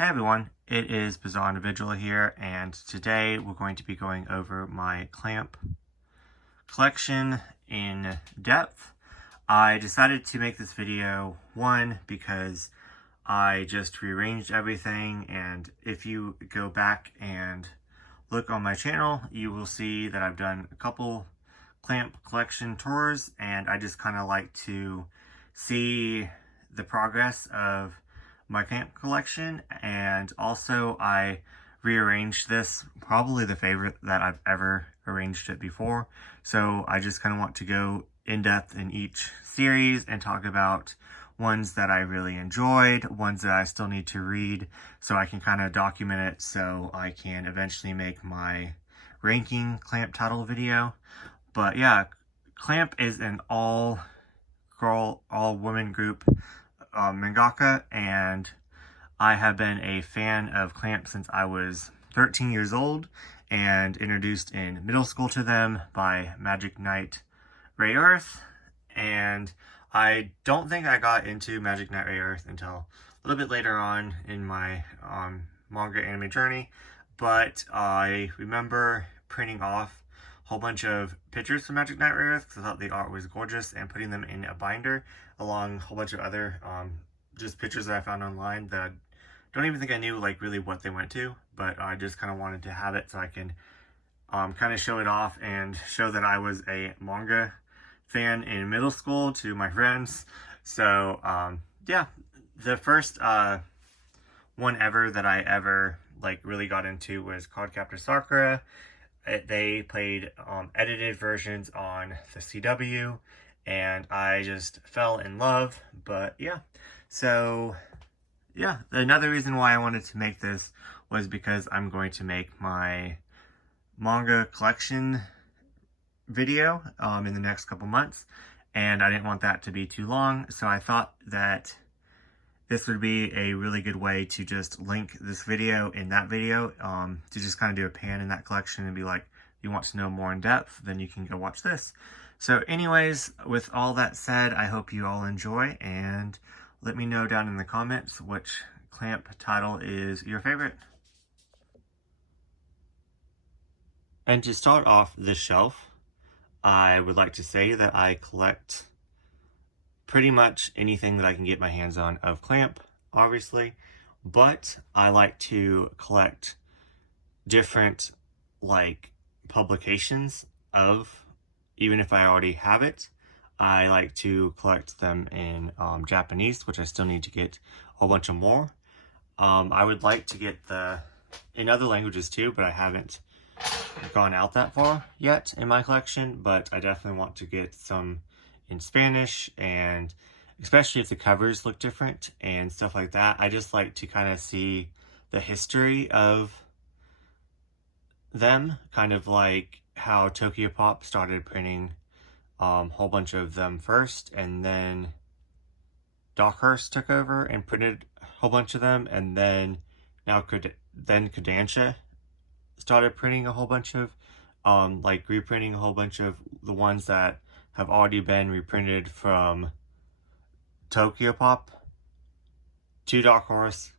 Hey everyone, it is Bizarre Individual here, and today we're going to be going over my clamp collection in depth. I decided to make this video, one, because I just rearranged everything, and if you go back and look on my channel, you will see that I've done a couple clamp collection tours, and I just kind of like to see the progress of my clamp collection. And also I rearranged this, probably the favorite that I've ever arranged it before. So I just kind of want to go in depth in each series and talk about ones that I really enjoyed, ones that I still need to read, so I can kind of document it so I can eventually make my ranking clamp title video. But yeah, clamp is an all-girl, all-woman group mangaka, and I have been a fan of clamp since I was 13 years old and introduced in middle school to them by Magic Knight Ray Earth. And I don't think I got into Magic Knight Ray Earth until a little bit later on in my manga anime journey, but I remember printing off a whole bunch of pictures from Magic Knight Ray Earth because I thought the art was gorgeous, and putting them in a binder along a whole bunch of other just pictures that I found online that I don't even think I knew like really what they went to, but I just kind of wanted to have it so I can kind of show it off and show that I was a manga fan in middle school to my friends. So yeah, the first one ever that I ever like really got into was Cardcaptor Sakura. They played edited versions on the CW, and I just fell in love. But yeah, so yeah, another reason why I wanted to make this was because I'm going to make my manga collection video in the next couple months, and I didn't want that to be too long, so I thought that this would be a really good way to just link this video in that video, to just kind of do a pan in that collection and be like, if you want to know more in depth, then you can go watch this. So anyways, with all that said, I hope you all enjoy, and let me know down in the comments which clamp title is your favorite. And to start off this shelf, I would like to say that I collect pretty much anything that I can get my hands on of clamp, obviously, but I like to collect different like publications of, even if I already have it, I like to collect them in Japanese, which I still need to get a whole bunch of more. I would like to get in other languages too, but I haven't gone out that far yet in my collection, but I definitely want to get some in Spanish, and especially if the covers look different and stuff like that. I just like to kind of see the history of them, kind of like how Tokyo Pop started printing a whole bunch of them first, and then Dockhurst took over and printed a whole bunch of them, and then Kodansha started printing a whole bunch of like reprinting a whole bunch of the ones that have already been reprinted from Tokyo Pop to Dark Horse,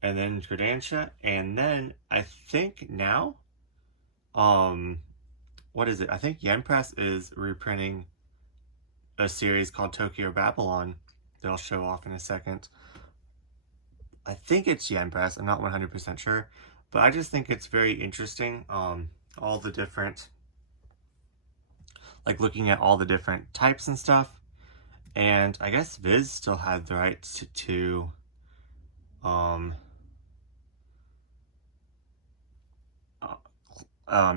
and then Kodansha, and then I think now what is it? I think Yen Press is reprinting a series called Tokyo Babylon that I'll show off in a second. I think it's Yen Press, I'm not 100% sure, but I just think it's very interesting, all the different, like looking at all the different types and stuff. And I guess Viz still had the rights to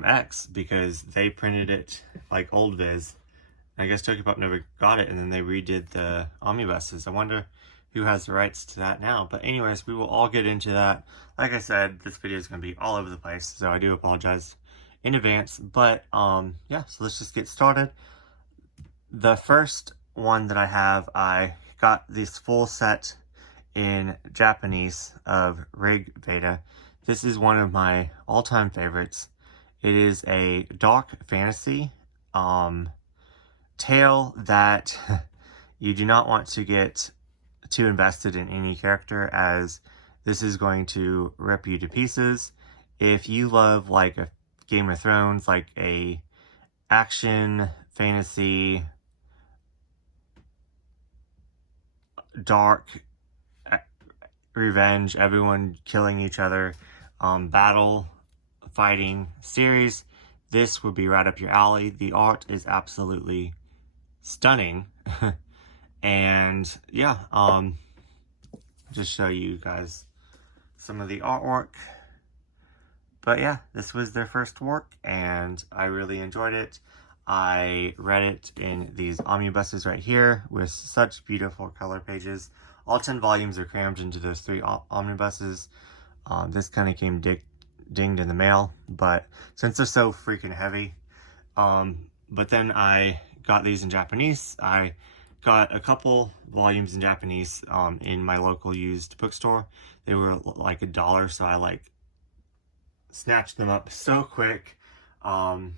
X, because they printed it like old Viz. I guess Tokyo Pop never got it, and then they redid the omnibuses. I wonder who has the rights to that now. But anyways, we will all get into that. Like I said, this video is going to be all over the place, so I do apologize in advance. But yeah, so let's just get started. The first one that I got this full set in Japanese of Rig Veda. This is one of my all-time favorites. It is a dark fantasy tale that you do not want to get too invested in any character, as this is going to rip you to pieces. If you love like a Game of Thrones, like a action, fantasy, dark, revenge, everyone killing each other, battle, fighting series, this would be right up your alley. The art is absolutely stunning. And yeah, just show you guys some of the artwork. But yeah, this was their first work and I really enjoyed it. I read it in these omnibuses right here with such beautiful color pages. All 10 volumes are crammed into those 3 omnibuses. This kind of came dinged in the mail, but since they're so freaking heavy, but then I got these in Japanese. I got a couple volumes in Japanese in my local used bookstore. They were like $1, so I like snatched them up so quick. And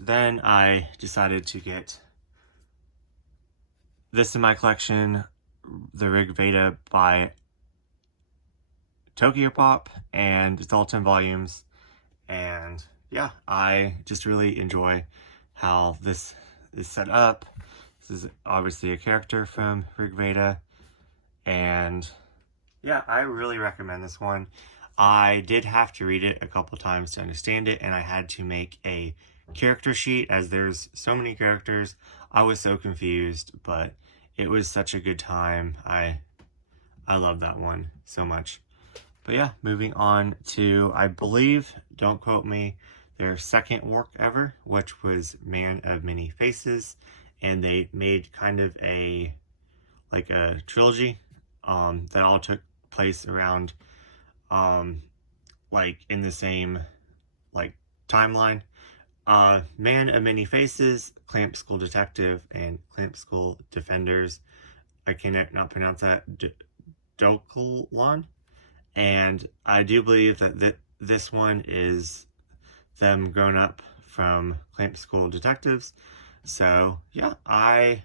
then I decided to get this in my collection, the Rig Veda by Tokyo Pop, and it's all 10 volumes. And yeah, I just really enjoy how this is set up. This is obviously a character from Rig Veda, and yeah, I really recommend this one. I did have to read it a couple times to understand it, and I had to make a character sheet as there's so many characters. I was so confused, but it was such a good time. I love that one so much. But yeah, moving on to, I believe, don't quote me, their second work ever, which was Man of Many Faces. And they made kind of a trilogy that all took place around like in the same like timeline. Man of Many Faces, Clamp School Detective, and Clamp School Defenders. I cannot pronounce that. Dokulon. And I do believe that this one is them grown up from Clamp School Detectives. So yeah, I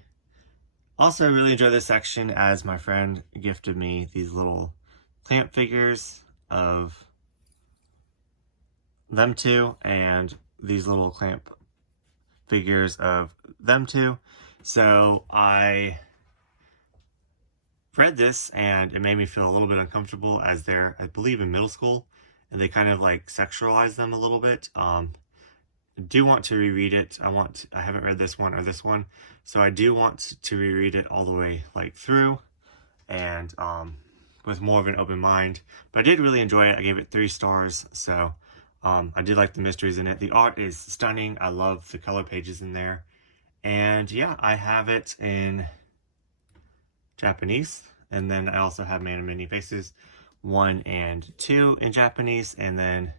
also really enjoy this section as my friend gifted me these little Clamp figures of them two and these little Clamp figures of them two. So I read this and it made me feel a little bit uncomfortable as they're, I believe, in middle school, and they kind of like sexualize them a little bit. I do want to reread it. I haven't read this one or this one, so I do want to reread it all the way like through, and with more of an open mind. But I did really enjoy it. I gave it 3 stars. So I did like the mysteries in it. The art is stunning. I love the color pages in there. And yeah, I have it in Japanese, and then I also have Man of Many Faces 1 and 2 in Japanese, and then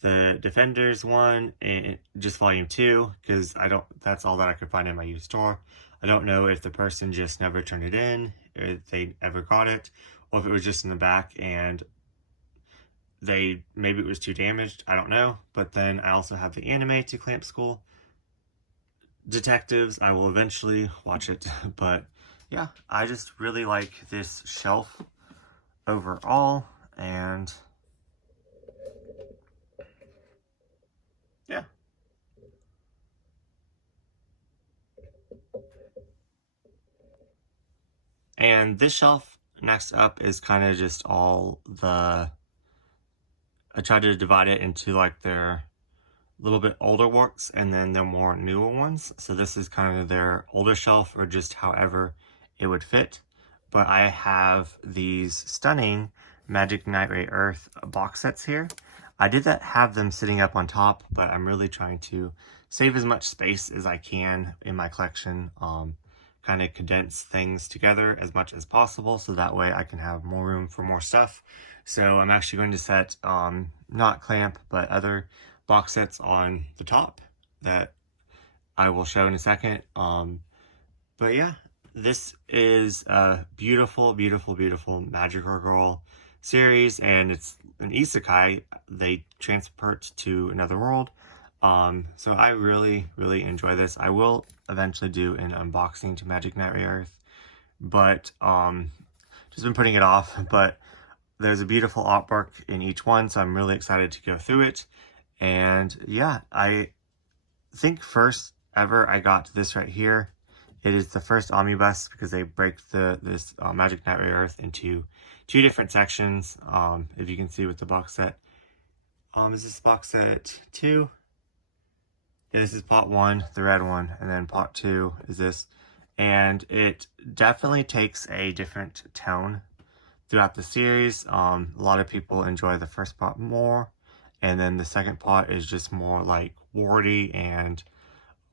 the Defenders one and just volume 2, because that's all that I could find in my used store. I don't know if the person just never turned it in, or if they ever got it, or if it was just in the back and maybe it was too damaged. I don't know. But then I also have the anime to Clamp School Detectives. I will eventually watch it, but yeah, I just really like this shelf overall, and yeah. And this shelf next up is kind of just all I tried to divide it into like their little bit older works and then their more newer ones. So this is kind of their older shelf, or just however it would fit. But I have these stunning Magic Knight Ray Earth box sets here. I did have them sitting up on top, but I'm really trying to save as much space as I can in my collection. Kind of condense things together as much as possible, so that way I can have more room for more stuff. So I'm actually going to set not Clamp but other box sets on the top that I will show in a second. But yeah, this is a beautiful, beautiful, beautiful Magical Girl series, and it's an isekai. They transport to another world. So I really, really enjoy this. I will eventually do an unboxing to Magic Knight Ray Earth, but just been putting it off. But there's a beautiful artwork in each one, so I'm really excited to go through it. And yeah, I think first ever I got this right here. It is the first omnibus because they break this Magic Knight Earth into 2 different sections. If you can see with the box set. Is this box set 2? Yeah, this is pot 1, the red one, and then pot 2 is this. And it definitely takes a different tone throughout the series. A lot of people enjoy the first pot more, and then the second pot is just more like wordy and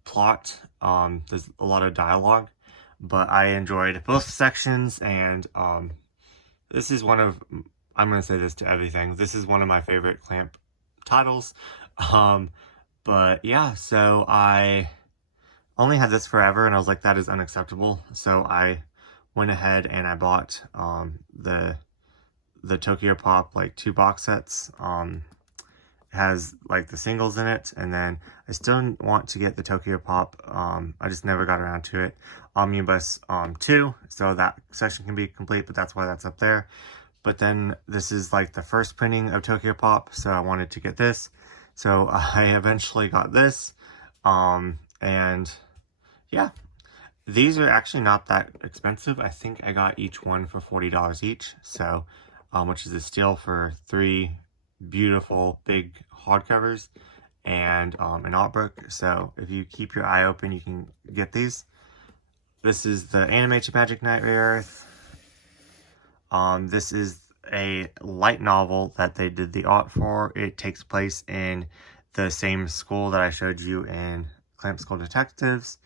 plot. There's a lot of dialogue, but I enjoyed both sections, and this is one of, I'm going to say this to everything, this is one of my favorite Clamp titles. But yeah, so I only had this forever, and I was like, that is unacceptable. So I went ahead and I bought the Tokyo Pop like 2 box sets. It has like the singles in it, and then I still want to get the Tokyo Pop. I just never got around to it. Omnibus 2, so that section can be complete, but that's why that's up there. But then this is like the first printing of Tokyo Pop, so I wanted to get this. So I eventually got this, and yeah, these are actually not that expensive. I think I got each one for $40 each, so which is a steal for 3 beautiful big hardcovers and an art book. So if you keep your eye open, you can get these. This is the Animated Magic Knight Earth. This is a light novel that they did the art for. It takes place in the same school that I showed you in Clamp School Detectives.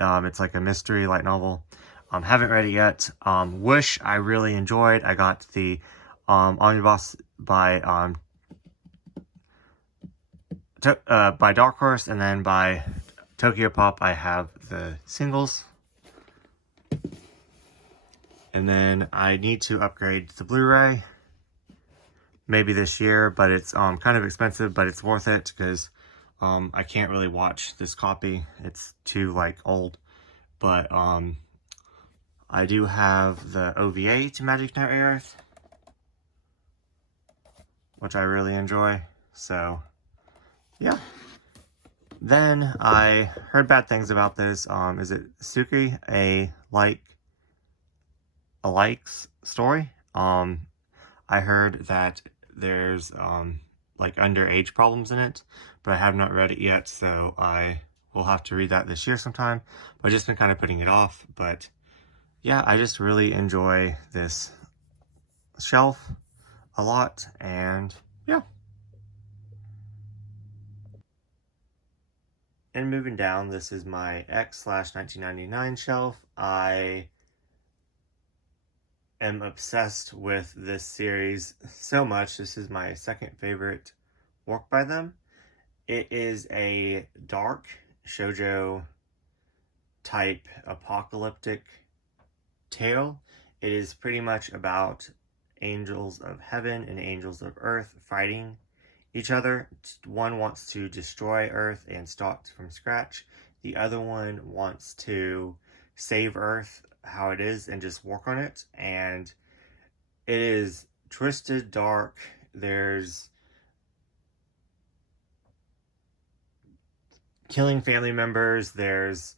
It's like a mystery light novel. Haven't read it yet. Wish I really enjoyed. I got the omnibus by Dark Horse, and then by Tokyo Pop I have the singles. And then I need to upgrade the Blu-ray, maybe this year, but it's kind of expensive, but it's worth it because I can't really watch this copy. It's too like old. But I do have the OVA to Magic Knight Earth, which I really enjoy. So yeah. Then I heard bad things about this. Is it Suki, a likes story? I heard that there's like underage problems in it, but I have not read it yet, so I will have to read that this year sometime. But I've just been kind of putting it off. But yeah, I just really enjoy this shelf a lot, and yeah. And moving down, this is my X/1999 shelf. I am obsessed with this series so much. This is my second favorite work by them. It is a dark shoujo type apocalyptic tale. It is pretty much about angels of heaven and angels of earth fighting each other. One wants to destroy Earth and start from scratch. The other one wants to save Earth how it is and just work on it. And it is twisted, dark. There's killing family members. There's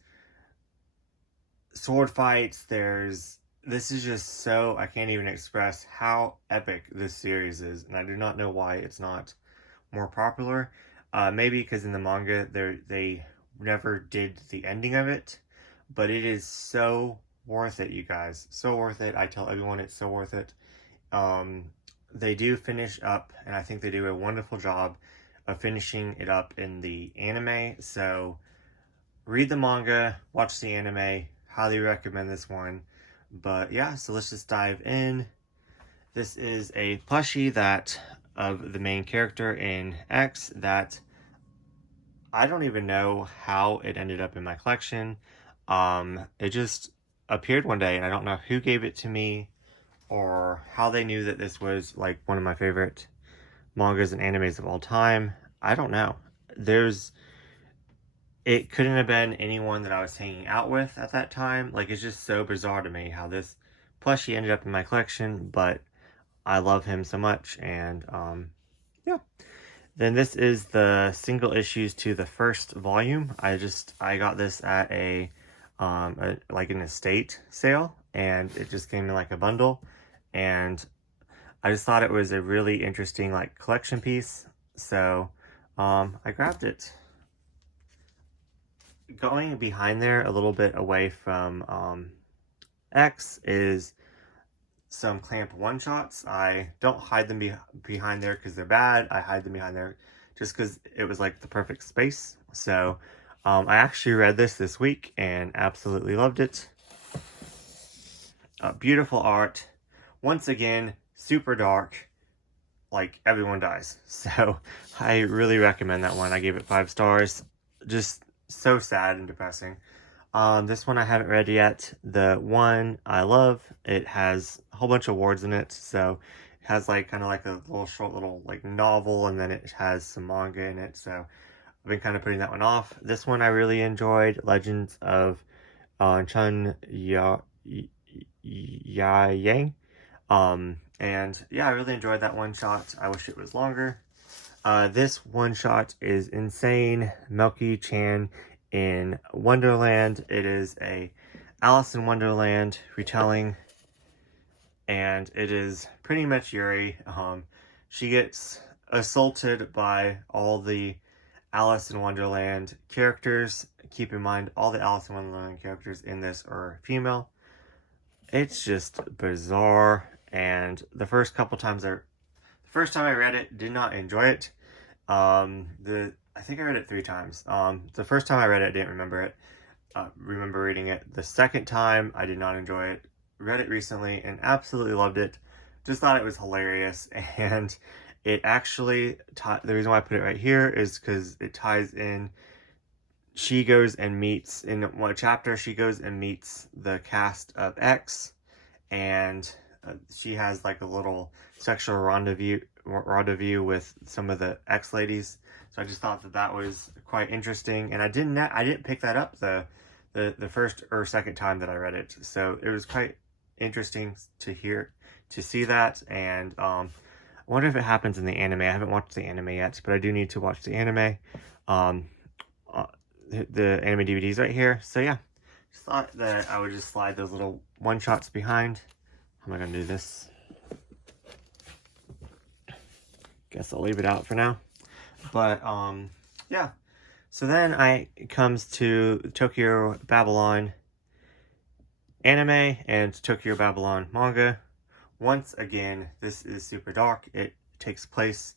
sword fights. This is just so, I can't even express how epic this series is. And I do not know why it's not more popular. Maybe because in the manga they never did the ending of it, but it is so worth it, you guys. So worth it. I tell everyone it's so worth it. They do finish up, and I think they do a wonderful job of finishing it up in the anime. So read the manga, watch the anime. Highly recommend this one. But yeah, so let's just dive in. This is a plushie of the main character in X that I don't even know how it ended up in my collection. It just appeared one day, and I don't know who gave it to me or how they knew that this was like one of my favorite mangas and animes of all time. I don't know. It couldn't have been anyone that I was hanging out with at that time. Like, it's just so bizarre to me how this plushie ended up in my collection, but I love him so much. And yeah. Then this is the single issues to the first volume. I got this at like an estate sale, and it just came in like a bundle, and I just thought it was a really interesting like collection piece, so I grabbed it. Going behind there a little bit away from X is some Clamp one-shots. I don't hide them behind there because they're bad. I hide them behind there just because it was like the perfect space. So I actually read this week and absolutely loved it. Beautiful art. Once again, super dark. Like, everyone dies. So I really recommend that one. I gave it 5 stars. Just so sad and depressing. This one I haven't read yet. The one I love, it has a whole bunch of awards in it, so it has like kind of like a little short little like novel, and then it has some manga in it, so I've been kind of putting that one off. This one I really enjoyed, Legends of Chun Yang. And yeah, I really enjoyed that one shot. I wish it was longer. This one shot is insane. Melky Chan in Wonderland. It is a Alice in Wonderland retelling, and it is pretty much Yuri. She gets assaulted by all the Alice in Wonderland characters. Keep in mind, all the Alice in Wonderland characters in this are female. It's just bizarre, and the first time I read it, did not enjoy it. I think I read it 3 times. The first time I read it, I didn't remember it. Remember reading it. The second time, I did not enjoy it. Read it recently and absolutely loved it. Just thought it was hilarious, and it actually, the reason why I put it right here is because it ties in. She goes and meets, in one chapter, she goes and meets the cast of X, and she has like a little sexual rendezvous with some of the X ladies. So I just thought that was quite interesting, and I didn't pick that up the first or second time that I read it. So it was quite interesting to see that, and I wonder if it happens in the anime. I haven't watched the anime yet, but I do need to watch the anime. The anime DVD's right here. So yeah, just thought that I would just slide those little one-shots behind. How am I gonna do this? Guess I'll leave it out for now. But yeah. So then it comes to Tokyo Babylon anime and Tokyo Babylon manga. Once again, this is super dark. It takes place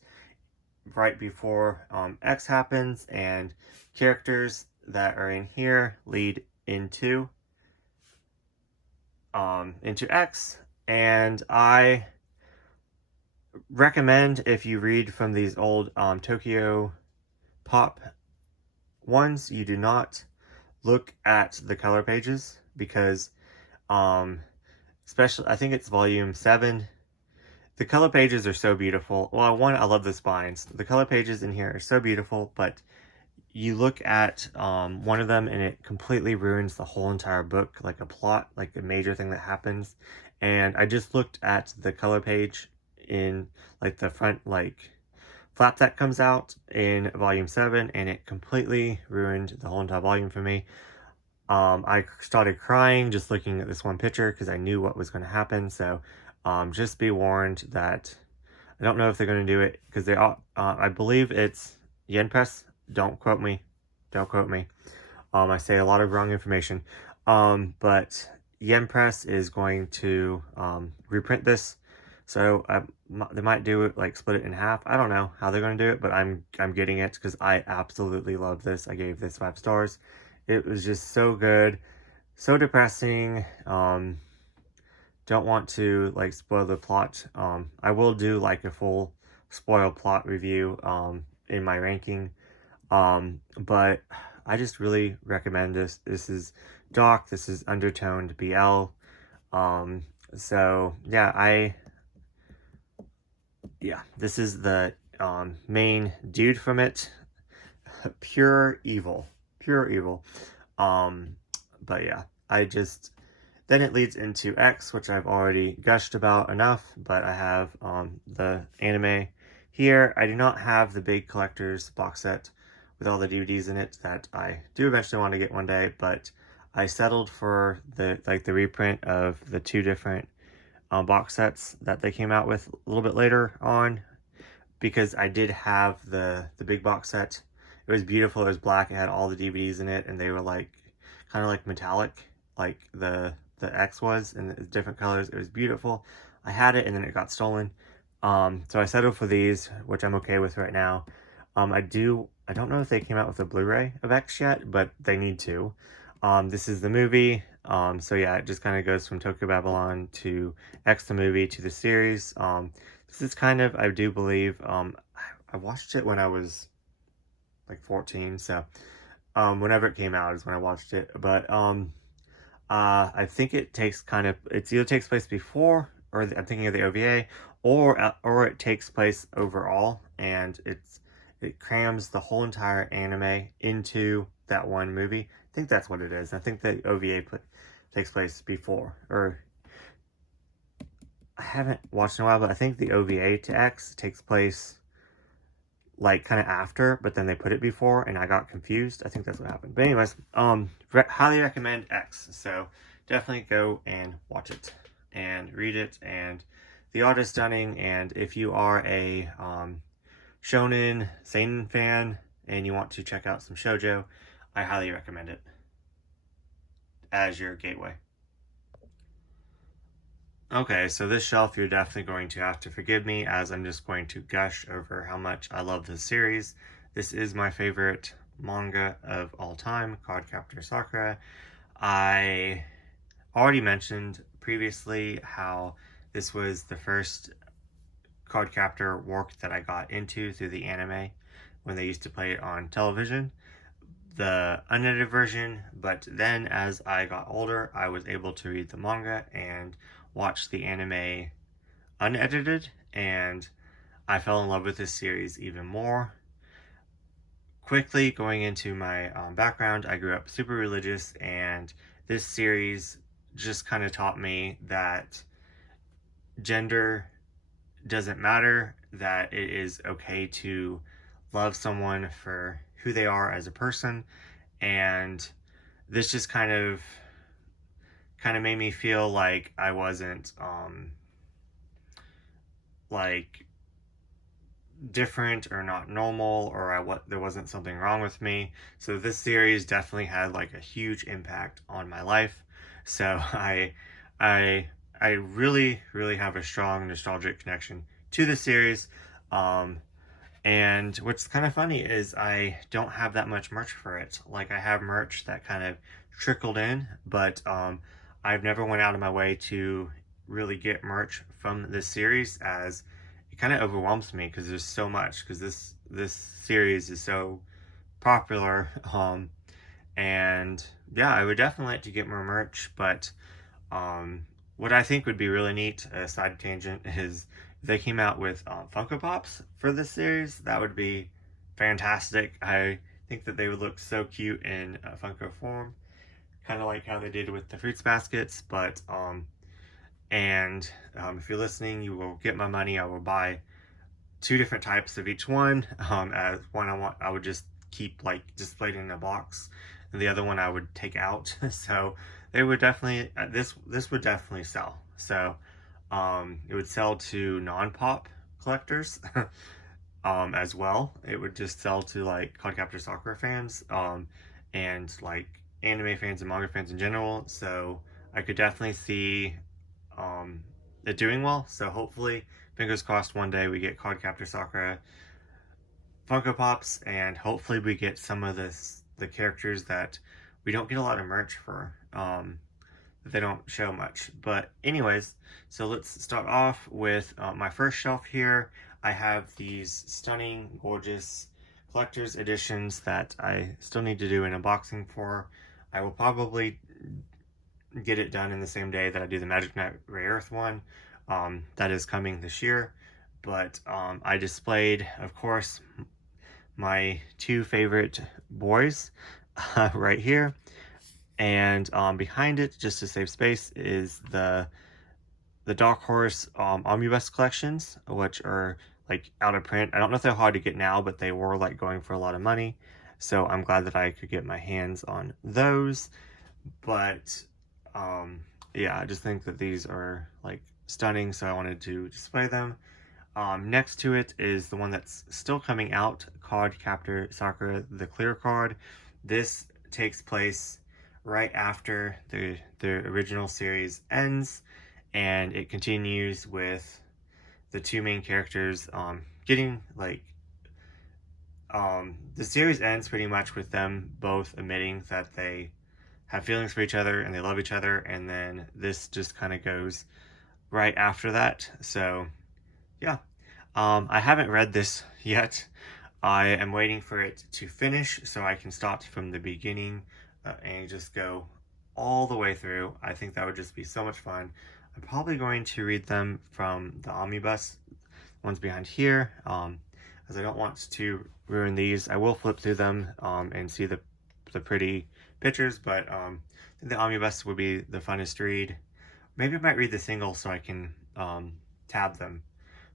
right before X happens, and characters that are in here lead into X, and I recommend, if you read from these old Tokyo Pop ones, you do not look at the color pages, because especially I think it's volume 7. The color pages are so beautiful. Well, one, I love the spines. The color pages in here are so beautiful, but you look at one of them and it completely ruins the whole entire book, like a plot, like a major thing that happens. And I just looked at the color page in like the front like flap that comes out in volume 7, and it completely ruined the whole entire volume for me. I started crying just looking at this one picture because I knew what was going to happen. So just be warned that I don't know if they're going to do it, because they all, I believe it's Yen Press. Don't quote me. Don't quote me. I say a lot of wrong information. But Yen Press is going to reprint this. So they might do it, like split it in half. I don't know how they're going to do it, but I'm getting it because I absolutely love this. I gave this 5 stars. It was just so good. So depressing. Don't want to like spoil the plot. I will do like a full spoil plot review in my ranking. But I just really recommend this. This is dark. This is undertoned BL. So yeah, this is the main dude from it. Pure evil. Pure evil. But yeah, Then it leads into X, which I've already gushed about enough, but I have the anime here. I do not have the big collector's box set with all the DVDs in it that I do eventually want to get one day, but I settled for the reprint of the two different box sets that they came out with a little bit later on, because I did have the big box set. It was beautiful. It was black. It had all the DVDs in it, and they were like kind of like metallic, like the X was, in different colors. It was beautiful. I had it, and then it got stolen. So I settled for these, which I'm okay with right now. I don't know if they came out with a Blu-ray of X yet, but they need to. This is the movie. So yeah, it just kind of goes from Tokyo Babylon to X the movie to the series. This is kind of, I do believe, I watched it when I was like 14, so whenever it came out is when I watched it. But I think it takes it either takes place before, or I'm thinking of the OVA, or it takes place overall, and it crams the whole entire anime into that one movie. I think that's what it is. I think the OVA takes place before, or I haven't watched in a while, but I think the OVA to X takes place like kind of after, but then they put it before, and I got confused. I think that's what happened. But anyways, highly recommend X. So definitely go and watch it and read it, and the art is stunning. And if you are a shonen seinen fan and you want to check out some shoujo, I highly recommend it as your gateway. Okay, so this shelf you're definitely going to have to forgive me, as I'm just going to gush over how much I love this series. This is my favorite manga of all time, Cardcaptor Sakura. I already mentioned previously how this was the first Cardcaptor work that I got into through the anime when they used to play it on television, the unedited version. But then as I got older, I was able to read the manga and watch the anime unedited, and I fell in love with this series even more. Quickly going into my background, I grew up super religious, and this series just kind of taught me that gender doesn't matter, that it is okay to love someone for who they are as a person. And this just kind of made me feel like I wasn't like different or not normal, or there wasn't something wrong with me. So this series definitely had like a huge impact on my life. So I really have a strong nostalgic connection to the series. And what's kind of funny is I don't have that much merch for it. Like, I have merch that kind of trickled in, but I've never went out of my way to really get merch from this series, as it kind of overwhelms me because there's so much, because this series is so popular. And yeah, I would definitely like to get more merch, but what I think would be really neat, a side tangent, is if they came out with Funko Pops for this series. That would be fantastic. I think that they would look so cute in Funko form, kind of like how they did with the Fruits Baskets. But if you're listening, you will get my money. I will buy 2 different types of each one. As one I would just keep like displayed in a box, and the other one I would take out. So they would definitely, this would definitely sell. So it would sell to non-pop collectors as well. It would just sell to like Cardcaptor Sakura fans, and like anime fans and manga fans in general. So I could definitely see it doing well. So hopefully, fingers crossed, one day we get Cardcaptor Sakura Funko Pops, and hopefully we get some of the characters that we don't get a lot of merch for, that they don't show much. But anyways, so let's start off with my first shelf here. I have these stunning, gorgeous collector's editions that I still need to do an unboxing for. I will probably get it done in the same day that I do the Magic Knight Ray Earth one. That is coming this year. But I displayed, of course, my 2 favorite boys right here. And behind it, just to save space, is the Dark Horse omnibus collections, which are like out of print. I don't know if they're hard to get now, but they were like going for a lot of money. So I'm glad that I could get my hands on those. But yeah, I just think that these are like stunning, so I wanted to display them. Next to it is the one that's still coming out, Card Captor Sakura, the clear card. This takes place right after the original series ends, and it continues with the two main characters getting like the series ends pretty much with them both admitting that they have feelings for each other and they love each other, and then this just kind of goes right after that. So yeah, I haven't read this yet. I am waiting for it to finish so I can start from the beginning and just go all the way through. I think that would just be so much fun. I'm probably going to read them from the omnibus ones behind here, as I don't want to ruin these. I will flip through them and see the pretty pictures, but I think the omnibus would be the funnest read. Maybe I might read the single so I can tab them.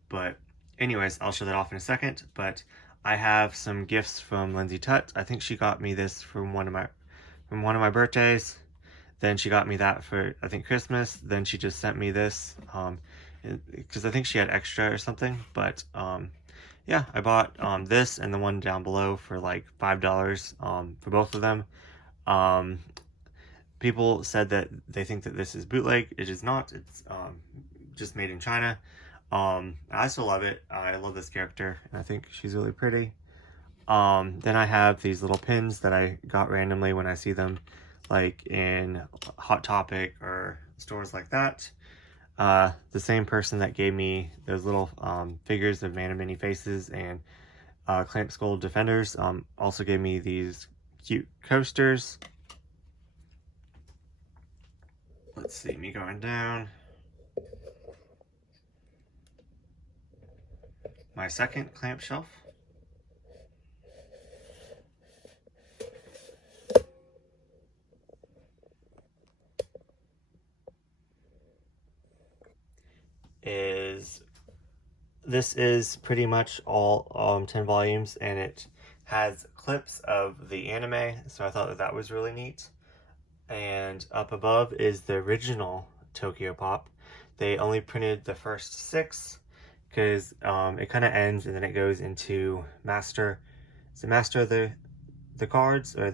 But anyways, I'll show that off in a second. But I have some gifts from Lindsay Tutt. I think she got me this from one of my birthdays. Then she got me that for, I think, Christmas. Then she just sent me this because I think she had extra or something. But yeah, I bought this and the one down below for like $5 for both of them. People said that they think that this is bootleg. It is not. It's just made in China. I still love it. I love this character, and I think she's really pretty. Then I have these little pins that I got randomly when I see them, like in Hot Topic or stores like that. The same person that gave me those little figures of Man of Many Faces and Clamp Skull Defenders also gave me these cute coasters. Let's see, me going down. My second clamp shelf. This is pretty much all 10 volumes, and it has clips of the anime, so I thought that that was really neat. And up above is the original Tokyo Pop. They only printed the first 6 because it kind of ends and then it goes into Master. Is it Master of the Cards, or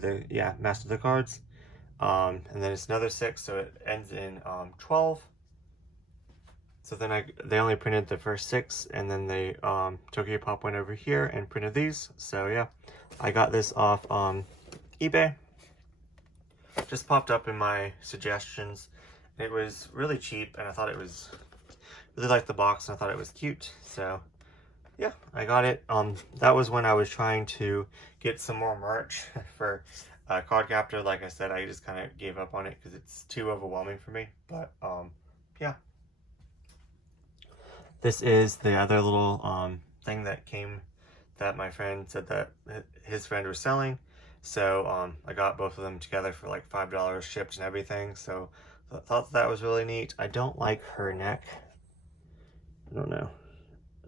Master of the Cards? And then it's another 6, so it ends in 12. So then they only printed the first 6, and then they Tokyo Pop went over here and printed these. So yeah, I got this off eBay. Just popped up in my suggestions. It was really cheap, and I thought it was really liked the box, and I thought it was cute. So yeah, I got it. That was when I was trying to get some more merch for Card Captor. Like I said, I just kind of gave up on it because it's too overwhelming for me. But yeah. This is the other little thing that came that my friend said that his friend was selling. So I got both of them together for like $5 shipped and everything. So I thought that was really neat. I don't like her neck. I don't know.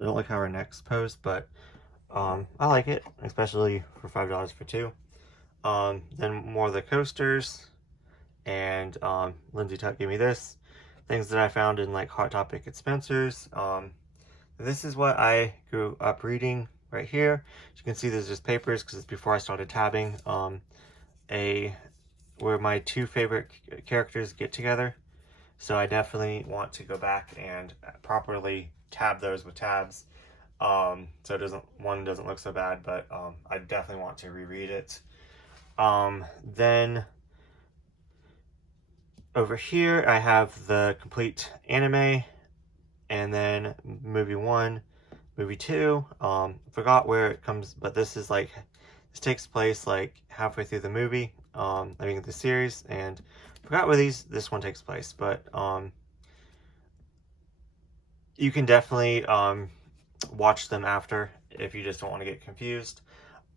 I don't like how her neck's posed, but I like it, especially for $5 for 2. Then more of the coasters, and Lindsay Tutt gave me this. Things that I found in like Hot Topic at Spencer's. This is what I grew up reading right here. As you can see, there's just papers because it's before I started tabbing. Where my 2 favorite characters get together. So I definitely want to go back and properly tab those with tabs. So one doesn't look so bad, but I definitely want to reread it. Then over here I have the complete anime, and then movie 1, movie 2. Forgot where it comes, but this takes place like halfway through the movie. The series, and forgot where this one takes place, but you can definitely watch them after if you just don't want to get confused.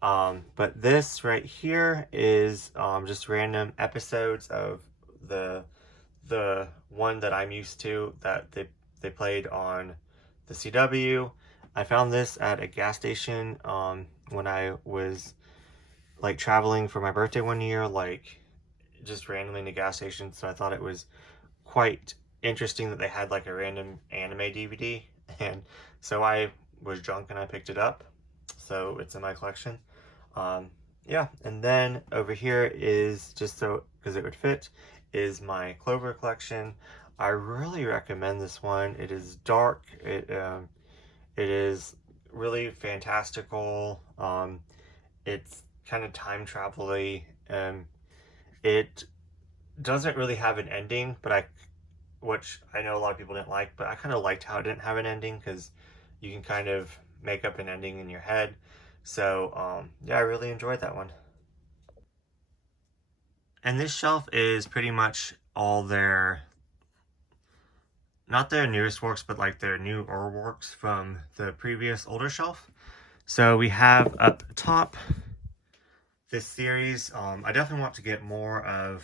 But this right here is just random episodes of the one that I'm used to that they played on the CW. I found this at a gas station when I was like traveling for my birthday one year, like just randomly in a gas station. So I thought it was quite interesting that they had like a random anime DVD, and so I was drunk and I picked it up. So it's in my collection. Yeah, and then over here is just so because it would fit is my Clover collection. I really recommend this one. It is dark. It is really fantastical. It's kind of time travel-y. It doesn't really have an ending, but which I know a lot of people didn't like, but I kind of liked how it didn't have an ending because you can kind of make up an ending in your head. So yeah, I really enjoyed that one. And this shelf is pretty much all their, not their newest works, but like their newer works from the previous older shelf. So we have up top this series. I definitely want to get more of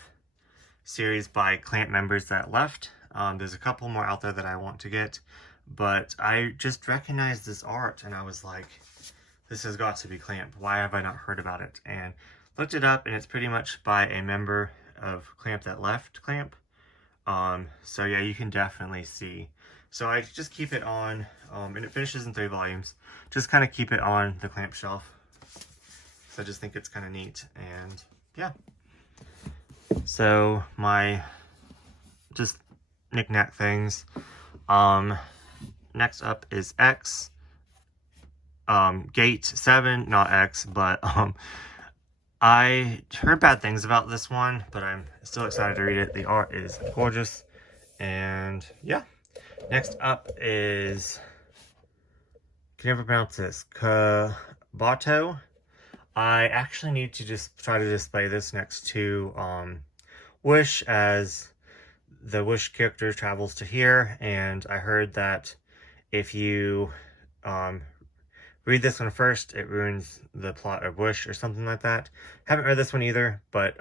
series by Clamp members that left. There's a couple more out there that I want to get, but I just recognized this art and I was like, this has got to be Clamp. Why have I not heard about it? And looked it up, and it's pretty much by a member of Clamp that left Clamp. So yeah, you can definitely see. So I just keep it on, and it finishes in 3 volumes. Just kind of keep it on the Clamp shelf. So I just think it's kind of neat, and yeah. So my just knick-knack things. Next up is X. Gate 7, not X, but I heard bad things about this one, but I'm still excited to read it. The art is gorgeous, and yeah. Next up is, can you ever pronounce this? Kabato. I actually need to just try to display this next to Wish, as the Wish character travels to here, and I heard that if you read this one first, it ruins the plot of Wish or something like that. Haven't read this one either, but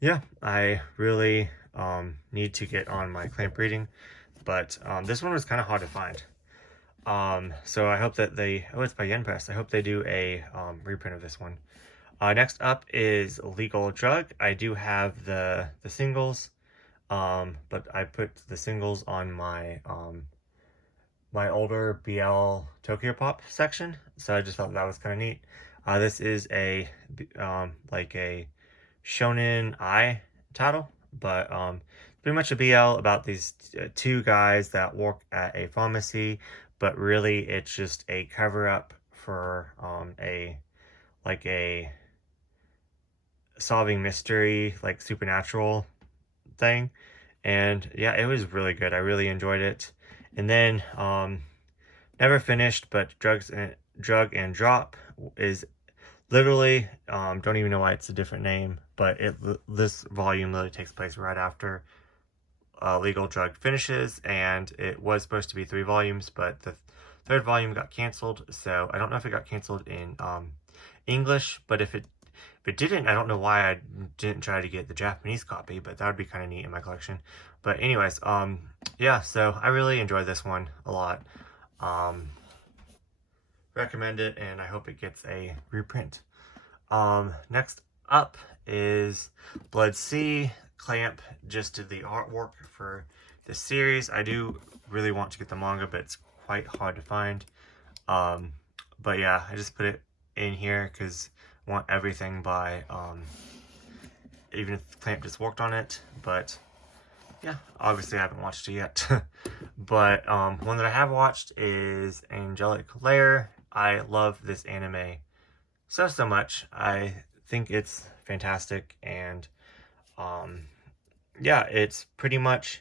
yeah, I really need to get on my Clamp reading, but this one was kind of hard to find. So I hope that they, oh, it's by Yen Press. I hope they do a reprint of this one. Next up is Legal Drug. I do have the singles, but I put the singles on my my older BL Tokyo Pop section, so I just thought that was kind of neat. This is a like a shonen ai title, but pretty much a BL about these 2 guys that work at a pharmacy, but really it's just a cover up for a solving mystery, like supernatural thing. And yeah, it was really good. I really enjoyed it. And then never finished, but Drug and Drop is literally, don't even know why it's a different name, but this volume literally takes place right after Legal Drug finishes, and it was supposed to be 3 volumes, but the 3rd volume got canceled. So I don't know if it got canceled in English, but if it didn't, I don't know why I didn't try to get the Japanese copy, but that would be kind of neat in my collection. But anyways, yeah, so I really enjoyed this one a lot. Recommend it, and I hope it gets a reprint. Next up is Blood Sea. Clamp just did the artwork for this series. I do really want to get the manga, but it's quite hard to find. But yeah, I just put it in here because I want everything by, even if Clamp just worked on it. But yeah, obviously I haven't watched it yet. But one that I have watched is Angelic Lair. I love this anime so much. I think it's fantastic, and yeah, it pretty much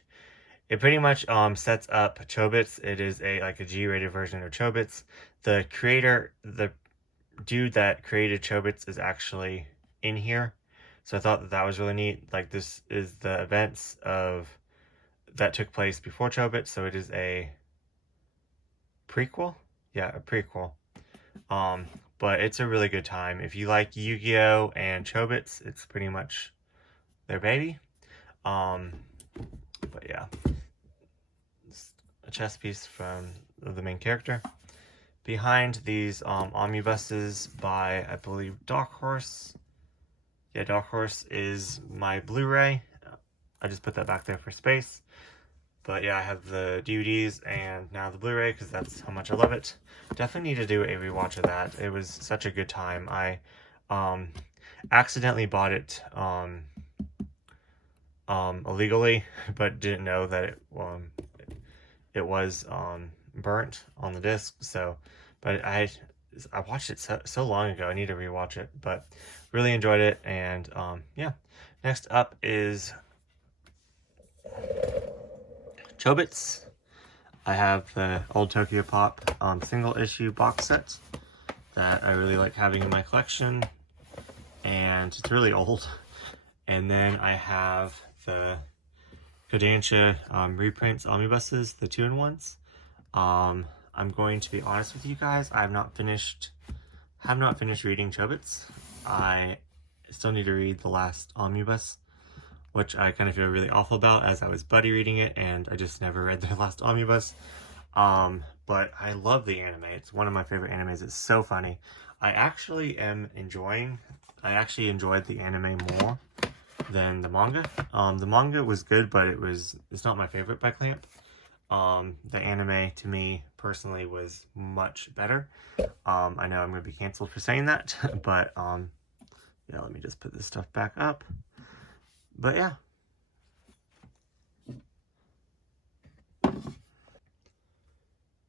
sets up Chobits. It is like a G-rated version of Chobits. The creator, the dude that created Chobits, is actually in here, so I thought that was really neat. Like, this is the events that took place before Chobits, so it is a prequel. Yeah, a prequel. but it's a really good time. If you like Yu-Gi-Oh! And Chobits, it's pretty much their baby. But yeah, it's a chess piece from the main character. Behind these omnibuses by, I believe, Dark Horse. Yeah, Dark Horse is my Blu-ray. I just put that back there for space. But yeah, I have the DVDs and now the Blu-ray because that's how much I love it. Definitely need to do a rewatch of that. It was such a good time. I accidentally bought it illegally, but didn't know that it was burnt on the disc. So, but I watched it so long ago. I need to rewatch it, but really enjoyed it. And yeah, next up is Chobits. I have the old Tokyo Pop single issue box set that I really like having in my collection, and it's really old. And then I have the Kodansha reprints omnibuses, the 2-in-1s. I'm going to be honest with you guys, have not finished reading Chobits. I still need to read the last omnibus, which I kind of feel really awful about, as I was buddy reading it and I just never read the last omnibus. But I love the anime. It's one of my favorite animes. It's so funny. I actually enjoyed the anime more than the manga. The manga was good, but it's not my favorite by Clamp. The anime, to me, personally, was much better. I know I'm going to be canceled for saying that, but, yeah, let me just put this stuff back up. But, yeah.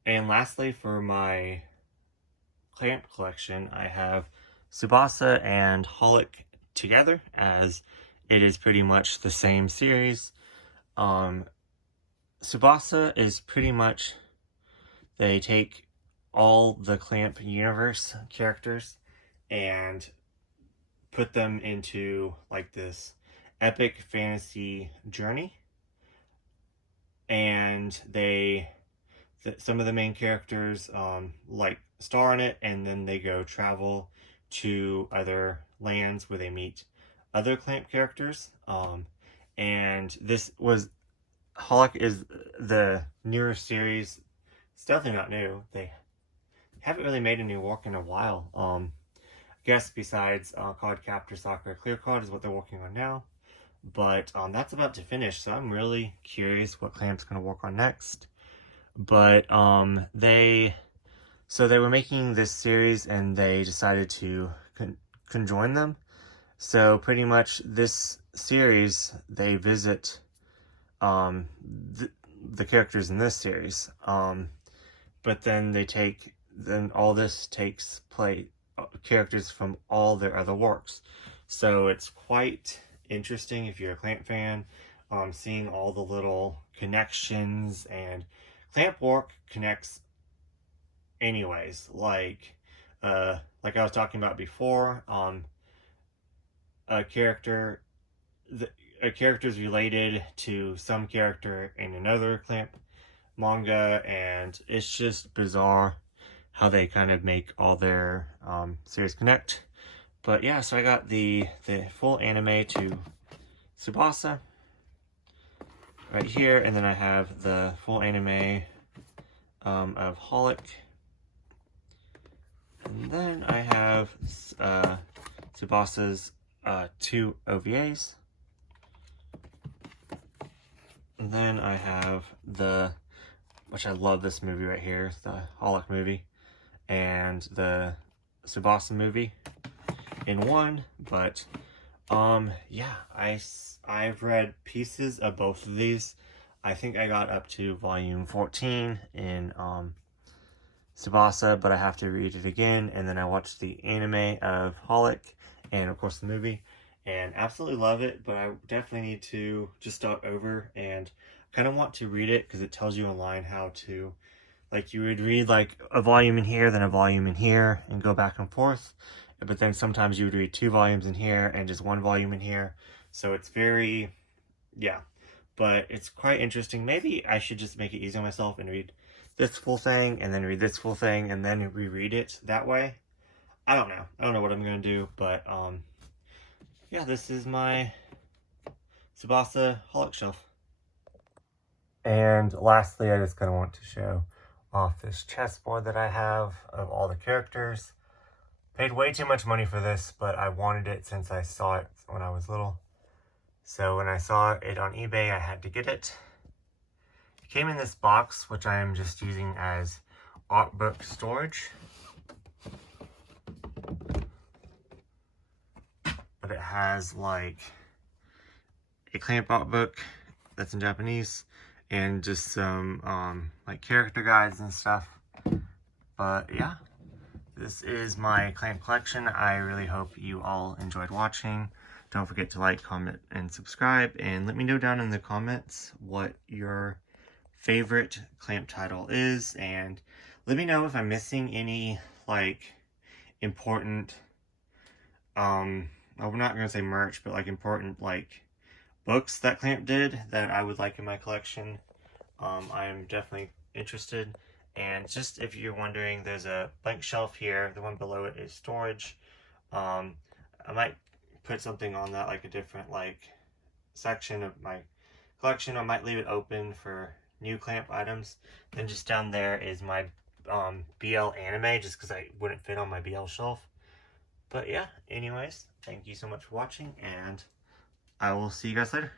And lastly, for my Clamp collection, I have Tsubasa and Holic together, as it is pretty much the same series. Tsubasa is pretty much, they take all the Clamp universe characters and put them into like this epic fantasy journey, and some of the main characters like star in it, and then they go travel to other lands where they meet other Clamp characters. And this was Holic is the newer series. It's definitely not new. They haven't really made a new work in a while. I guess besides Card Captor Sakura Clear Card is what they're working on now. But that's about to finish, so I'm really curious what Clamp's going to work on next. But they were making this series and they decided to conjoin them. So pretty much this series, they visit the characters in this series, but then all this takes place characters from all their other works. So it's quite interesting if you're a Clamp fan, seeing all the little connections, and Clamp work connects anyways, like I was talking about before, a character is related to some character in another Clamp manga, and it's just bizarre how they kind of make all their series connect. But yeah, so I got the full anime to Tsubasa right here, and then I have the full anime of Holic, and then I have Tsubasa's 2 OVAs. And then I have which I love this movie right here, the Holic movie, and the Tsubasa movie in one. But yeah, I've read pieces of both of these. I think I got up to volume 14 in Tsubasa, but I have to read it again. And then I watched the anime of Holic and of course the movie, and absolutely love it. But I definitely need to just start over, and kind of want to read it because it tells you online how to, like, you would read like a volume in here, then a volume in here, and go back and forth. But then sometimes you would read 2 volumes in here and just 1 volume in here. So it's very, yeah, but it's quite interesting. Maybe I should just make it easy on myself and read this full thing and then read this full thing and then reread it that way. I don't know. I don't know what I'm gonna do, but yeah, this is my Tsubasa Holic shelf. And lastly, I just kind of want to show off this chessboard that I have of all the characters. Paid way too much money for this, but I wanted it since I saw it when I was little. So when I saw it on eBay, I had to get it. It came in this box, which I am just using as art book storage. But it has like a clamp art book that's in Japanese and just some like character guides and stuff. But yeah, this is my clamp collection. I really hope you all enjoyed watching. Don't forget to like, comment, and subscribe, and let me know down in the comments what your favorite clamp title is, and let me know if I'm missing any like important well, we're not gonna say merch, but like important like books that Clamp did that I would like in my collection. I am definitely interested. And just if you're wondering, there's a blank shelf here. The one below it is storage. I might put something on that, like a different like section of my collection. I might leave it open for new Clamp items. Then just down there is my BL anime, just because I wouldn't fit on my BL shelf. But yeah, anyways, thank you so much for watching, and I will see you guys later.